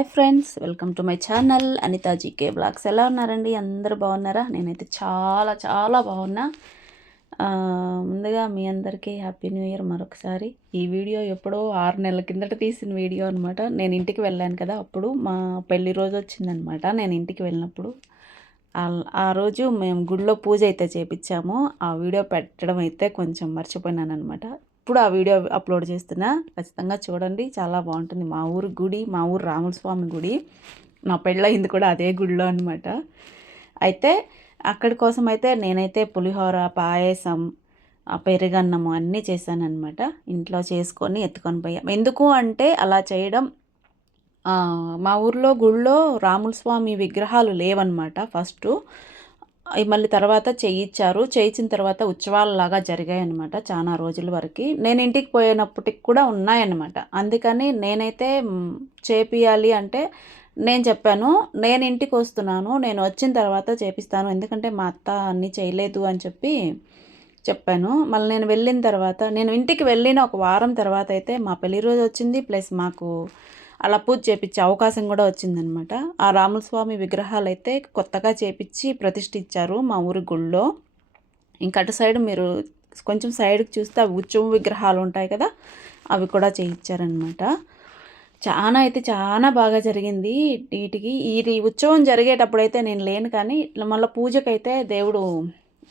Hi friends welcome to my channel Anitha GK blogs. ఎలా ఉన్నారండి? అందరూ బాగున్నారా? నేనైతే చాలా చాలా బాగున్నా. ముందుగా మీ అందరికీ హ్యాపీ న్యూ ఇయర్ మరొకసారి. ఈ వీడియో ఎప్పుడో ఆరు నెలల కిందట తీసిన వీడియో అనమాట నేను ఇంటికి వెళ్ళాను కదా అప్పుడు మా పెళ్ళి రోజు వచ్చిందనమాట నేను ఇంటికి వెళ్ళినప్పుడు ఆ- ఆ రోజు మేము గుడిలో పూజ అయితే చేపించాము ఆ వీడియో పెట్టడం అయితే కొంచెం మర్చిపోయినాను అనమాట ఇప్పుడు ఆ వీడియో అప్లోడ్ చేస్తున్నా. ఖచ్చితంగా చూడండి. చాలా బాగుంటుంది. మా ఊరు గుడి మా ఊరు రాముల స్వామి గుడి. నా పెళ్ళయింది కూడా అదే గుడిలో అనమాట అయితే అక్కడి కోసం అయితే నేనైతే పులిహోర పాయసం పెరుగన్నము అన్నీ చేశానమాట ఇంట్లో చేసుకొని ఎత్తుకొని పోయాం. ఎందుకు అంటే అలా చేయడం మా ఊర్లో గుళ్ళో రాముల స్వామి విగ్రహాలు లేవన్నమాట ఫస్ట్. మళ్ళీ తర్వాత చేయించారు చేయించిన తర్వాత ఉత్సవాలలాగా జరిగాయి అనమాట చాలా రోజుల వరకు. నేను ఇంటికి పోయినప్పటికి కూడా ఉన్నాయన్నమాట. అందుకని నేనైతే చేపియాలి అంటే నేను చెప్పాను నేను ఇంటికి వస్తున్నాను నేను వచ్చిన తర్వాత చేపిస్తాను. ఎందుకంటే మా అత్త అన్నీ చేయలేదు అని చెప్పి చెప్పాను. మళ్ళీ నేను వెళ్ళిన తర్వాత నేను ఇంటికి వెళ్ళిన ఒక వారం తర్వాత అయితే మా పెళ్ళి రోజు వచ్చింది. ప్లస్ మాకు అలా పూజ చేపించే అవకాశం కూడా వచ్చిందనమాట ఆ రాములస్వామి విగ్రహాలు అయితే కొత్తగా చేపించి ప్రతిష్ఠించారు మా ఊరి గుళ్ళో. ఇంకా అటు సైడ్ మీరు కొంచెం సైడ్కి చూస్తే అవి ఉత్సవం విగ్రహాలు ఉంటాయి కదా అవి కూడా చేయించారనమాట చాలా అయితే చాలా బాగా జరిగింది వీటికి. ఈ ఉత్సవం జరిగేటప్పుడు అయితే నేను లేను కానీ మళ్ళీ పూజకైతే దేవుడు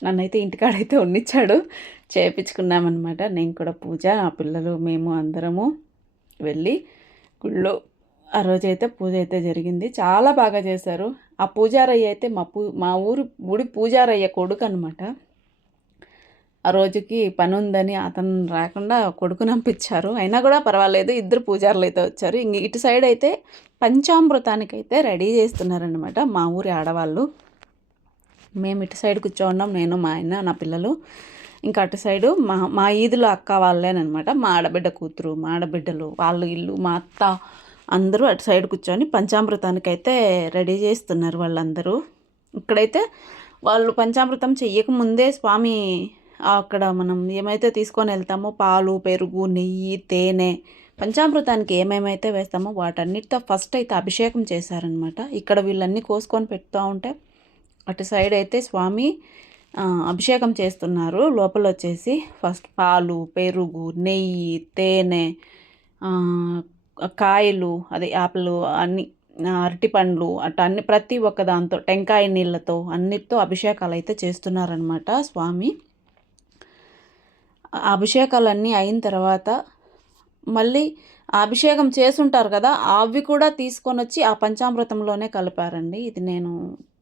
నన్నైతే ఇంటికాడైతే ఉన్నిచ్చాడు చేయించుకున్నామన్నమాట నేను కూడా పూజ ఆ పిల్లలు మేము అందరము వెళ్ళి గుళ్ళో ఆ రోజైతే పూజ అయితే జరిగింది. చాలా బాగా చేశారు. ఆ పూజారయ్య అయితే మా పూ మా ఊరు గుడి పూజారయ్య కొడుకు అనమాట ఆ రోజుకి పని ఉందని అతను రాకుండా కొడుకుని పంపించారు అయినా కూడా పర్వాలేదు ఇద్దరు పూజారులు అయితే వచ్చారు. ఇంక ఇటు సైడ్ అయితే పంచామృతానికి అయితే రెడీ చేస్తున్నారనమాట మా ఊరి ఆడవాళ్ళు. మేము ఇటు సైడ్ కూర్చోన్నాం నేను మా ఆయన నా పిల్లలు. ఇంకా అటు సైడు మా మా ఈదులో అక్క వాళ్ళేనమాట మా ఆడబిడ్డ కూతురు మా ఆడబిడ్డలు వాళ్ళ ఇల్లు మా అత్త అందరూ అటు సైడ్ కూర్చొని పంచామృతానికి అయితే రెడీ చేస్తున్నారు వాళ్ళందరూ. ఇక్కడైతే వాళ్ళు పంచామృతం చెయ్యకముందే స్వామి అక్కడ మనం ఏమైతే తీసుకొని వెళ్తామో పాలు పెరుగు నెయ్యి తేనె పంచామృతానికి ఏమేమైతే వేస్తామో వాటన్నిటితో ఫస్ట్ అయితే అభిషేకం చేశారనమాట ఇక్కడ వీళ్ళన్నీ కోసుకొని పెడుతూ ఉంటే అటు సైడ్ అయితే స్వామి అభిషేకం చేస్తున్నారు. లోపల వచ్చేసి ఫస్ట్ పాలు పెరుగు నెయ్యి తేనె కాయలు అదే యాపిల్ అన్ని అరటిపండ్లు అట్లా అన్ని ప్రతి ఒక్క దాంతో టెంకాయ నీళ్ళతో అన్నిటితో అభిషేకాలు అయితే చేస్తున్నారనమాట స్వామి అభిషేకాలన్నీ అయిన తర్వాత మళ్ళీ అభిషేకం చేసుంటారు కదా అవి కూడా తీసుకొని వచ్చి ఆ పంచామృతంలోనే కలిపారండి. ఇది నేను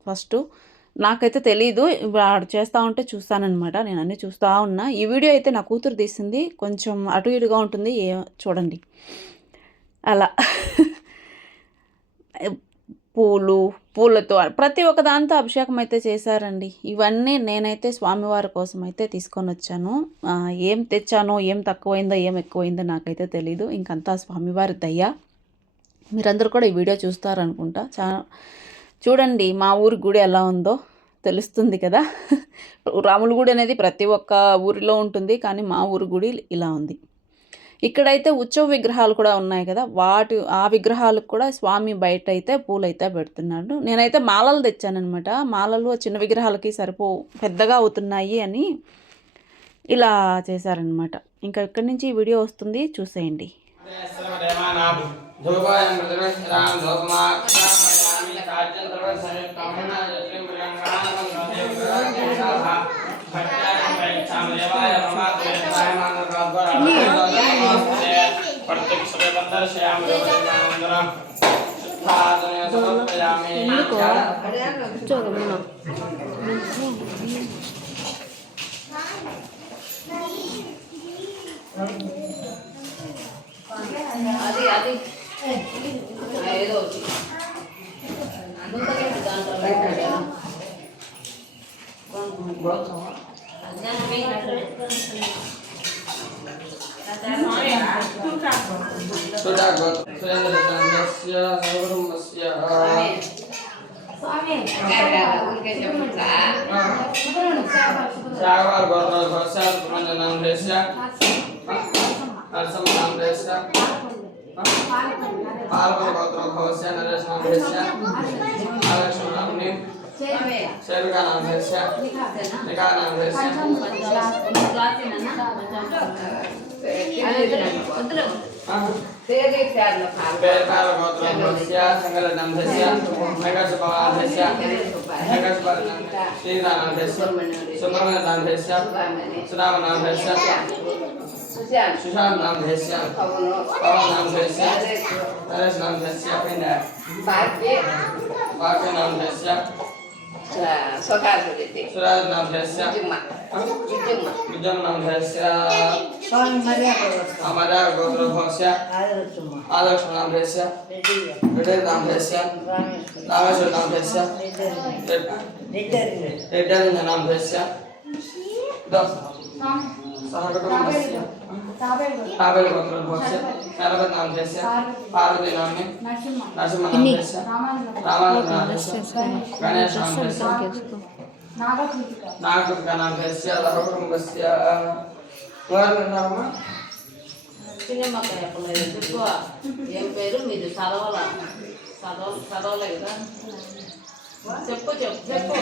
ఫస్ట్ నాకైతే తెలీదు. వాడు చేస్తూ ఉంటే చూస్తానన్నమాట. నేను అన్నీ చూస్తూ ఉన్నా. ఈ వీడియో అయితే నా కూతురు తీసింది. కొంచెం అటు ఇటుగా ఉంటుంది. ఏ చూడండి. అలా. పూలు పూలతో ప్రతి ఒక్క దాంతో అభిషేకం అయితే చేశారండి. ఇవన్నీ నేనైతే స్వామివారి కోసం అయితే తీసుకొని వచ్చాను. ఏం తెచ్చానో ఏం తక్కువైందో ఏం ఎక్కువైందో నాకైతే తెలీదు. ఇంకంతా స్వామివారి దయ్య మీరందరూ కూడా ఈ వీడియో చూస్తారనుకుంటా. చా చూడండి మా ఊరి గుడి ఎలా ఉందో తెలుస్తుంది కదా. రాముల గుడి అనేది ప్రతి ఒక్క ఊరిలో ఉంటుంది కానీ మా ఊరి గుడి ఇలా ఉంది. ఇక్కడైతే ఉత్సవ విగ్రహాలు కూడా ఉన్నాయి కదా. వాటి ఆ విగ్రహాలకు కూడా స్వామి బయట అయితే పూలైతే పెడుతున్నాడు. నేనైతే మాలలు తెచ్చానమాట మాలలు చిన్న విగ్రహాలకి సరిపో పెద్దగా అవుతున్నాయి అని ఇలా చేశారనమాట ఇంకా ఇక్కడి నుంచి వీడియో వస్తుంది చూసేయండి. ప్రత్యక్ష దర్శయామి దేవానందరం శుద్ధాదనే సమర్పయామి అది అది ఏదో సుజాగోత్ బ్రహ్మస్య రాఘవాల గోపాల భాష సుబ్రహ్మణ్య నామదేశ నరసింహ నామదేశ పార్వతి గోత్ర భవస్య నరేష్ నామదేశ మహాలక్ష్మి నామని वेदविख्यात्मकालस्य सङ्गलनन्धस्य नगसुपवाधस्य नगसुपवाधस्य श्रीनानन्दस्य सुब्रह्मण्यनाथस्य सुरामनाथस्य सुशान्तनाथस्य पवननाथस्य नरेशनाथस्य पिण्ड वाक्ये वाक्यनाथस्य हमारा गोत्र भवस्या आदर्श नाम रहस्य हृदय नाम रहस्य रामेश्वर नाम रहस्य रिटर्न नाम रहस्य दस सहगटन रहस्य తాబేలు గోత్రం పోష నలభై నాలుగు దశ పార్వతి నామే. నరసింహ నామ దశ రామానంద దశ గణేష్ దశ నాగకృతిక నామ దశ లవకుటుంబ ఉన్నారమ్మా ఏం పేరు? మీరు చదవాల? చదవ చదవలే చెప్పు చెప్పు. చెప్పు.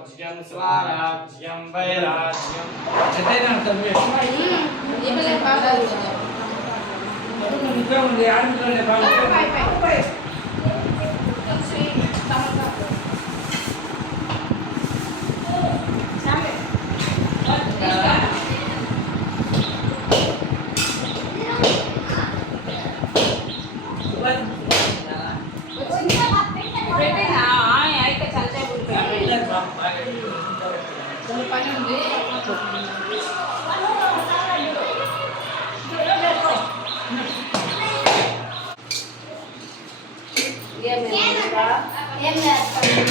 భోజ్యం స్వరాజ్యం వైరాజ్యం. ఈమెలే బాగా పెట్టినా అయితే చల్తే కొన్ని పని ఉంది ఏమి ఏం చేస్తాను